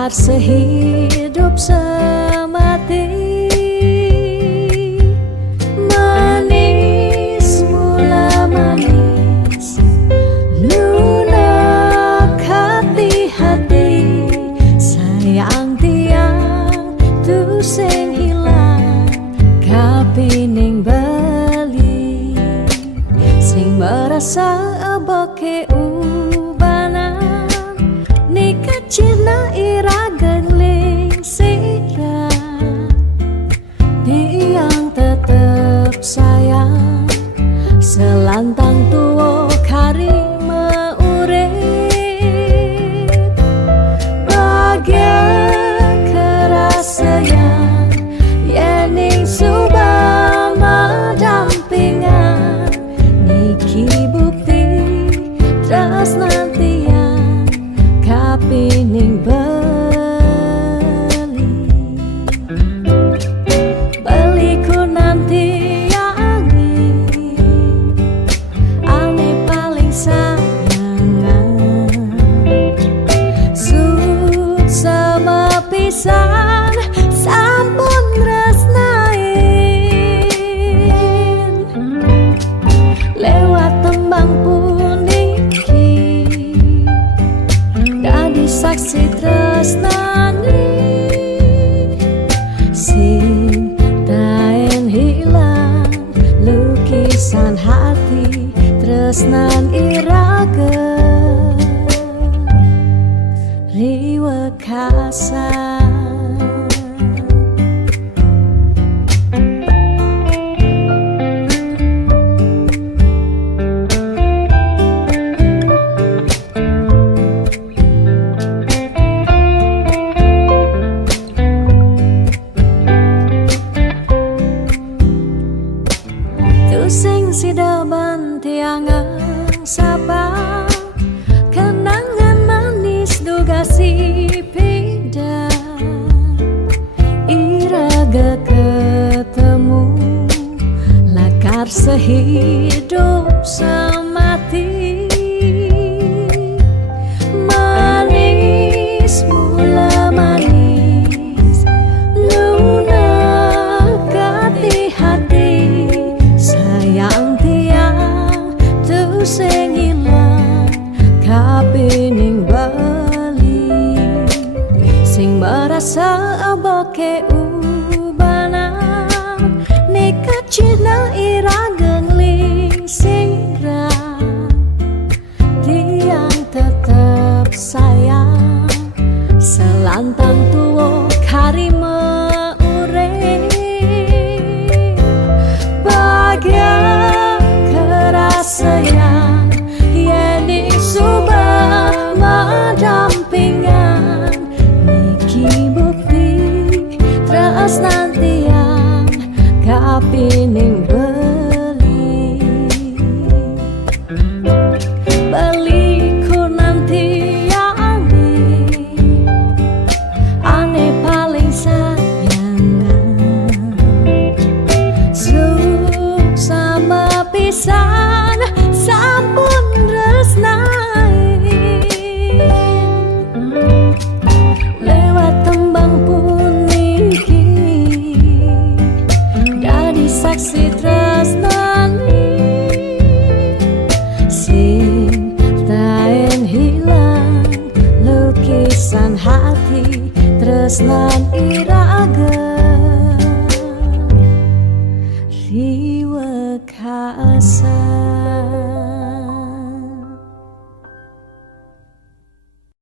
lakar sehidup semati. Manis mula manis lunak hati-hati, sayang tiang tu sing hilang kapining bali, sing merasa aboke ubanan nikah cina ira gengling sirah, tiang tetep sayang selantang tuo kari meurip, bahagia kerasaan yening subama dampingan, niki bukti tresnantian kapining beli ku nanti yangi ane paling sayangan, sut sama pisan sampun resnain lewat tembang puniki dadi saksi tresnani, sing taen hilang lukisan hati tresnan irage riwekasan. Sing sidaban tiangang sabang kenangan manis duga si pida iraga ketemu lakar sehidup semati. Manis mula manis lunak hati-hati, sayang tiang tu sing ilang kapining bali, sing merasa aboke ubanan nikah cina ira gengling sirah, tiang tetep sayang selantang tuo kari meurip, bahagia kerasaan yening subama dampingan, niki bukti tresnantian kapining beli ku nanti yangi ane paling sayangan, sama pisan sampun resnain lewat tembang puniki dadi saksi tresnani, sing taen hilang lukisan hati tresnan irage riwekasan.